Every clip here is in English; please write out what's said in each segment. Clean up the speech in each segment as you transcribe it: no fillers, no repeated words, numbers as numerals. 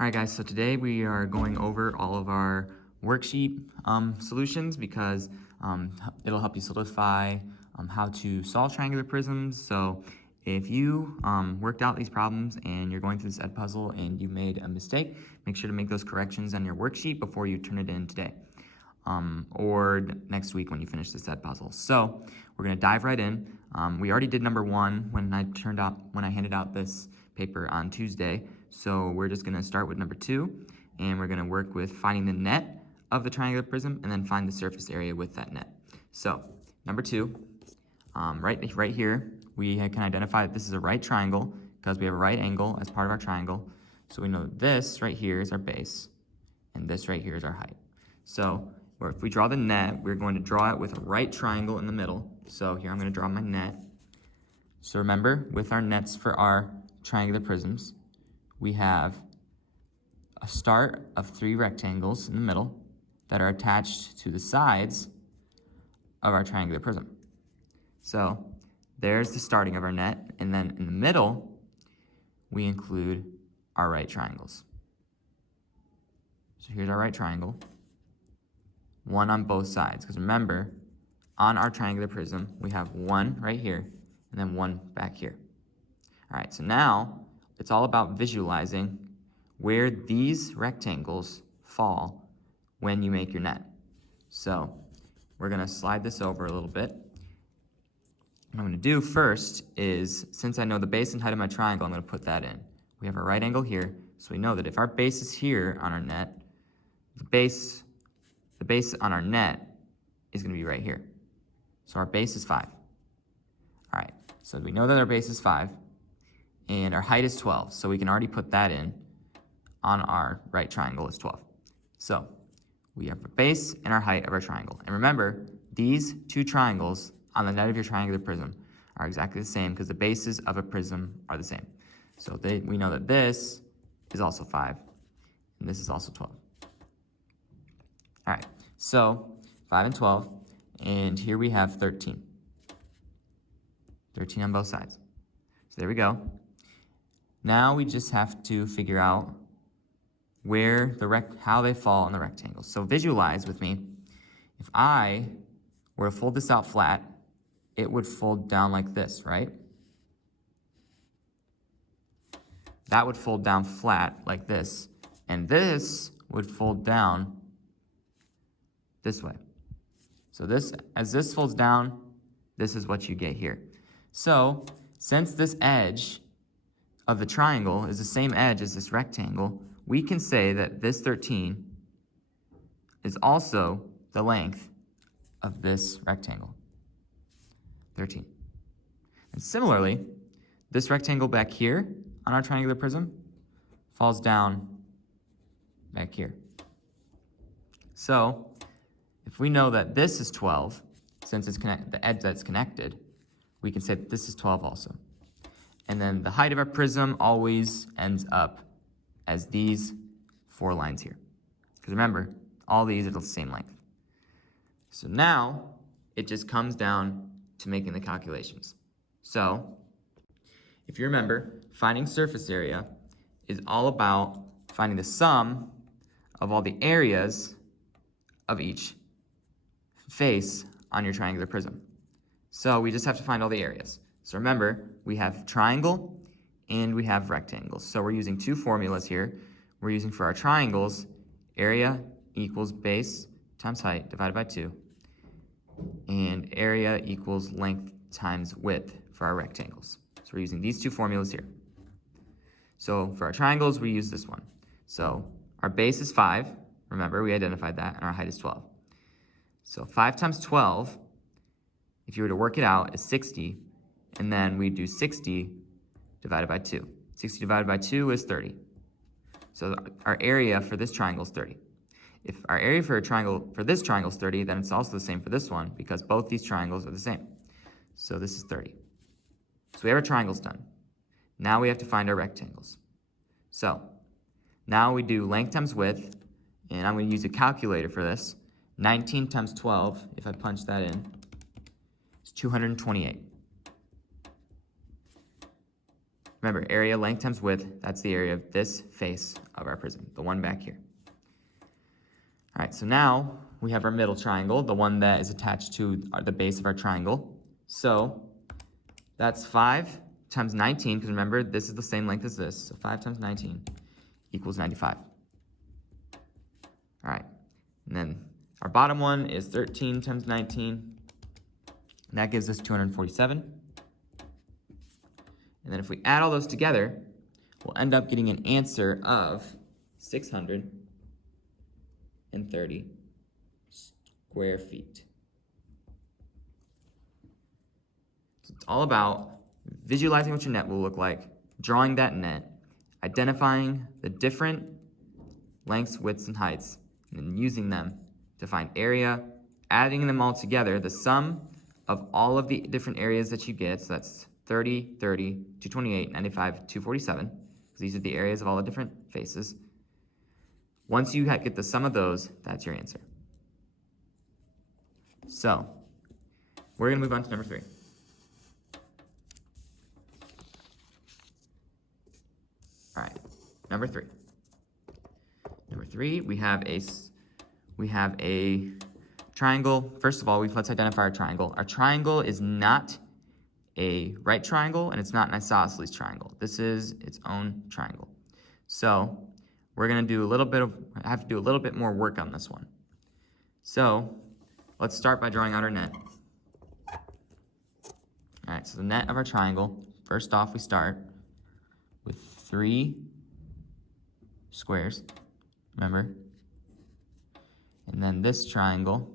All right, guys, so today we are going over all of our worksheet solutions because it'll help you solidify how to solve triangular prisms. So if you worked out these problems and you're going through this puzzle and you made a mistake, make sure to make those corrections on your worksheet before you turn it in today or next week when you finish this puzzle. So we're going to dive right in. We already did number one when I handed out this paper on Tuesday. So we're just going to start with number two, and we're going to work with finding the net of the triangular prism and then find the surface area with that net. So number two, right here, we can identify that this is a right triangle because we have a right angle as part of our triangle. So we know that this right here is our base, and this right here is our height. So if we draw the net, we're going to draw it with a right triangle in the middle. So here I'm going to draw my net. So remember, with our nets for our triangular prisms, we have a start of 3 rectangles in the middle that are attached to the sides of our triangular prism. So there's the starting of our net, and then in the middle, we include our right triangles. So here's our right triangle, one on both sides, because remember, on our triangular prism, we have one right here, and then one back here. All right, so now it's all about visualizing where these rectangles fall when you make your net. So we're going to slide this over a little bit. What I'm going to do first is, since I know the base and height of my triangle, I'm going to put that in. We have a right angle here, so we know that if our base is here on our net, the base on our net is going to be right here. So our base is 5. All right, so we know that our base is 5. And our height is 12, so we can already put that in on our right triangle as 12. So we have a base and our height of our triangle. And remember, these two triangles on the net of your triangular prism are exactly the same because the bases of a prism are the same. So we know that this is also 5, and this is also 12. All right, so 5 and 12, and here we have 13. 13 on both sides. So there we go. Now we just have to figure out where how they fall in the rectangles. So visualize with me. If I were to fold this out flat, it would fold down like this, right? That would fold down flat like this. And this would fold down this way. So as this folds down, this is what you get here. So since this edge of the triangle is the same edge as this rectangle, we can say that this 13 is also the length of this rectangle, 13. And similarly, this rectangle back here on our triangular prism falls down back here. So if we know that this is 12, since it's the edge that's connected, we can say that this is 12 also. And then the height of our prism always ends up as these 4 lines here. Because remember, all these are the same length. So now, it just comes down to making the calculations. So, if you remember, finding surface area is all about finding the sum of all the areas of each face on your triangular prism. So we just have to find all the areas. So remember, we have triangle and we have rectangles. So we're using 2 formulas here. We're using for our triangles, area equals base times height divided by 2. And area equals length times width for our rectangles. So we're using these 2 formulas here. So for our triangles, we use this one. So our base is 5. Remember, we identified that, and our height is 12. So 5 times 12, if you were to work it out, is 60. And then we do 60 divided by 2. 60 divided by 2 is 30. So our area for this triangle is 30. If our area for this triangle is 30, then it's also the same for this one because both these triangles are the same. So this is 30. So we have our triangles done. Now we have to find our rectangles. So now we do length times width, and I'm going to use a calculator for this. 19 times 12, if I punch that in, is 228. Remember, area, length times width, that's the area of this face of our prism, the one back here. All right, so now we have our middle triangle, the one that is attached to the base of our triangle. So that's 5 times 19, because remember, this is the same length as this. So 5 times 19 equals 95. All right, and then our bottom one is 13 times 19, and that gives us 247. And then if we add all those together, we'll end up getting an answer of 630 square feet. So it's all about visualizing what your net will look like, drawing that net, identifying the different lengths, widths, and heights, and then using them to find area, adding them all together, the sum of all of the different areas that you get, so that's 30, 30, 228, 95, 247, because these are the areas of all the different faces. Once you get the sum of those, that's your answer. So, we're going to move on to number 3. All right, number 3. Number 3, we have a triangle. First of all, let's identify our triangle. Our triangle is not a right triangle, and it's not an isosceles triangle. This is its own triangle. So we're going to have to do a little bit more work on this one. So let's start by drawing out our net. All right, so the net of our triangle, first off, we start with 3 squares, remember? And then this triangle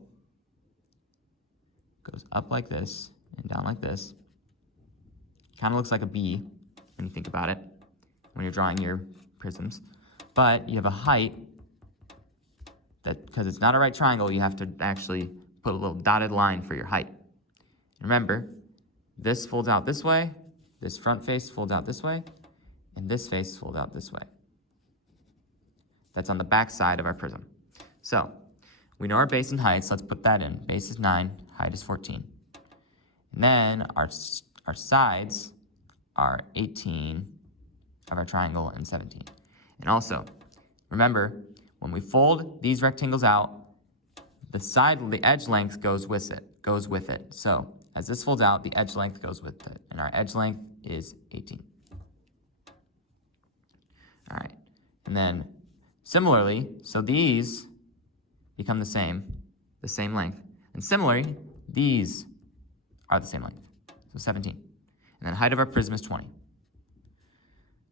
goes up like this and down like this. Kind of looks like a B when you think about it, when you're drawing your prisms. But you have a height that, because it's not a right triangle, you have to actually put a little dotted line for your height. And remember, this folds out this way, this front face folds out this way, and this face folds out this way. That's on the back side of our prism. So we know our base and height, so let's put that in. Base is 9, height is 14. And then our sides are 18 of our triangle and 17. And also, remember, when we fold these rectangles out, the edge length goes with it. So as this folds out, the edge length goes with it, and our edge length is 18. All right, and then similarly, so these become the same length, and similarly, these are the same length, so 17. And then height of our prism is 20.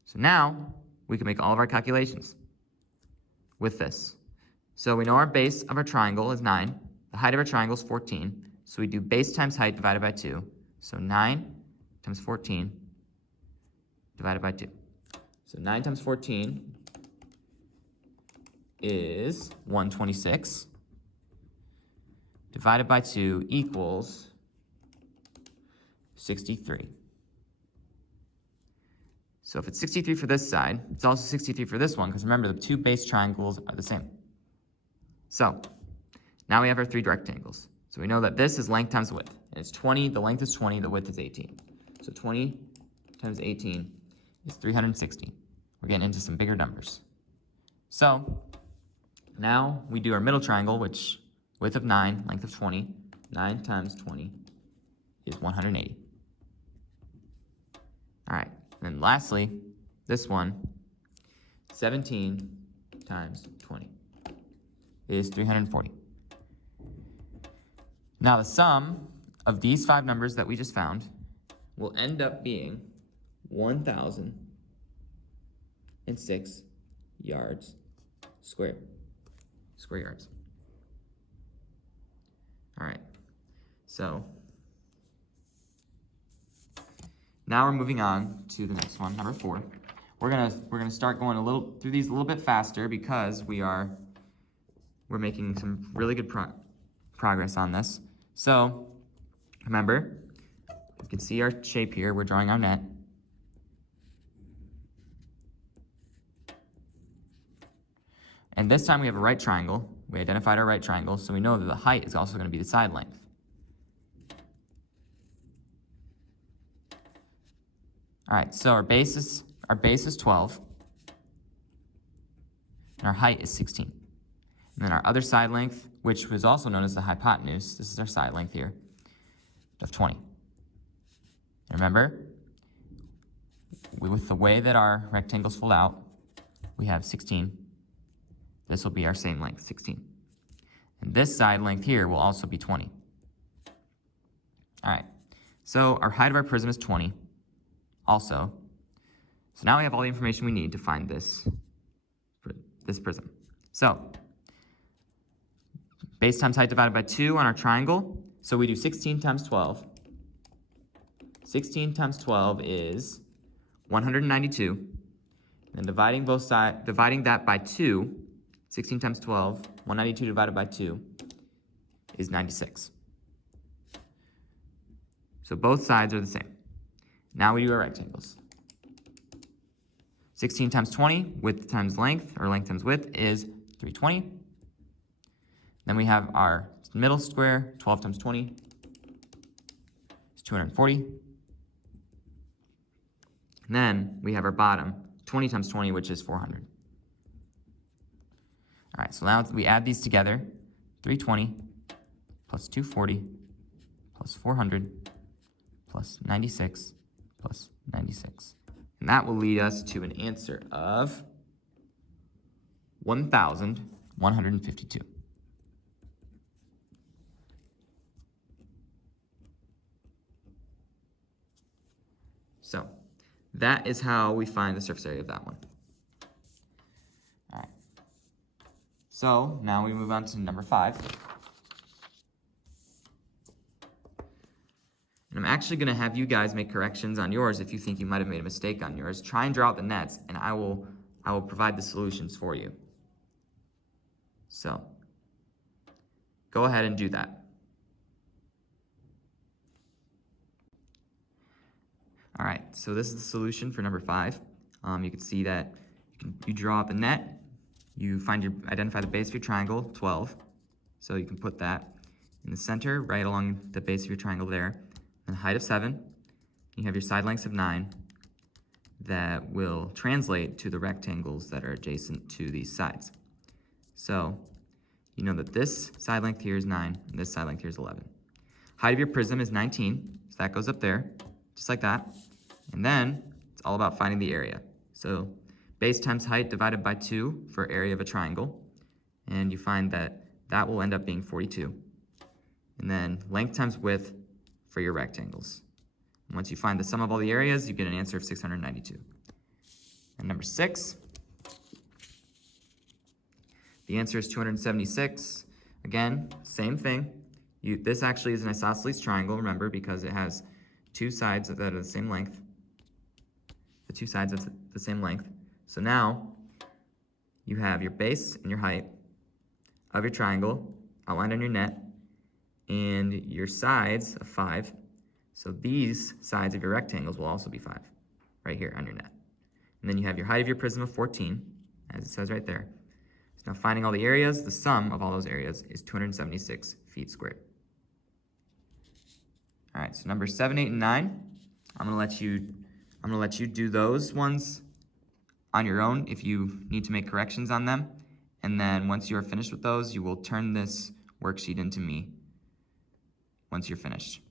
So now we can make all of our calculations with this. So we know our base of our triangle is 9, the height of our triangle is 14, so we do base times height divided by 2. So 9 times 14 divided by 2. So 9 times 14 is 126 divided by 2 equals 63. So if it's 63 for this side, it's also 63 for this one, because remember, the two base triangles are the same. So now we have our 3 rectangles. So we know that this is length times width, and it's 20, the length is 20, the width is 18. So 20 times 18 is 360. We're getting into some bigger numbers. So now we do our middle triangle, which width of 9, length of 20. 9 times 20 is 180. All right, and then lastly, this one, 17 times 20 is 340. Now the sum of these 5 numbers that we just found will end up being 1,006 yards square yards. All right, so now we're moving on to the next one, number 4. We're gonna start going through these a little bit faster because we're making some really good progress on this. So remember, you can see our shape here. We're drawing our net. And this time we have a right triangle. We identified our right triangle, so we know that the height is also going to be the side length. All right, so our base is 12, and our height is 16. And then our other side length, which was also known as the hypotenuse, this is our side length here, of 20. And remember, with the way that our rectangles fold out, we have 16. This will be our same length, 16. And this side length here will also be 20. All right, so our height of our prism is 20 also. So now we have all the information we need to find this prism. So base times height divided by 2 on our triangle. So we do 16 times 12. 16 times 12 is 192. And dividing that by 2, 16 times 12, 192 divided by 2 is 96. So both sides are the same. Now we do our rectangles. 16 times 20, width times length, or length times width, is 320. Then we have our middle square, 12 times 20 is 240. And then we have our bottom, 20 times 20, which is 400. All right, so now we add these together. 320 plus 240 plus 400 plus 96 plus 96. And that will lead us to an answer of 1,152. So that is how we find the surface area of that one. All right. So now we move on to number 5. And I'm actually going to have you guys make corrections on yours if you think you might have made a mistake on yours. Try and draw out the nets, and I will provide the solutions for you. So go ahead and do that. All right, so this is the solution for number 5. You can see that you draw out the net, you identify the base of your triangle, 12. So you can put that in the center, right along the base of your triangle there. And height of 7. You have your side lengths of 9 that will translate to the rectangles that are adjacent to these sides. So you know that this side length here is 9, and this side length here is 11. Height of your prism is 19, so that goes up there, just like that. And then it's all about finding the area. So base times height divided by 2 for area of a triangle. And you find that that will end up being 42. And then length times width for your rectangles. And once you find the sum of all the areas, you get an answer of 692. And number 6, the answer is 276. Again, same thing. This actually is an isosceles triangle, remember, because it has two sides that are the same length. The two sides of the same length. So now you have your base and your height of your triangle outlined on your net, and your sides of 5. So these sides of your rectangles will also be 5, right here on your net. And then you have your height of your prism of 14, as it says right there. So now finding all the areas, the sum of all those areas is 276 feet squared. All right, so number 7, 8, and 9, I'm gonna let you do those ones on your own if you need to make corrections on them. And then once you are finished with those, you will turn this worksheet into me once you're finished.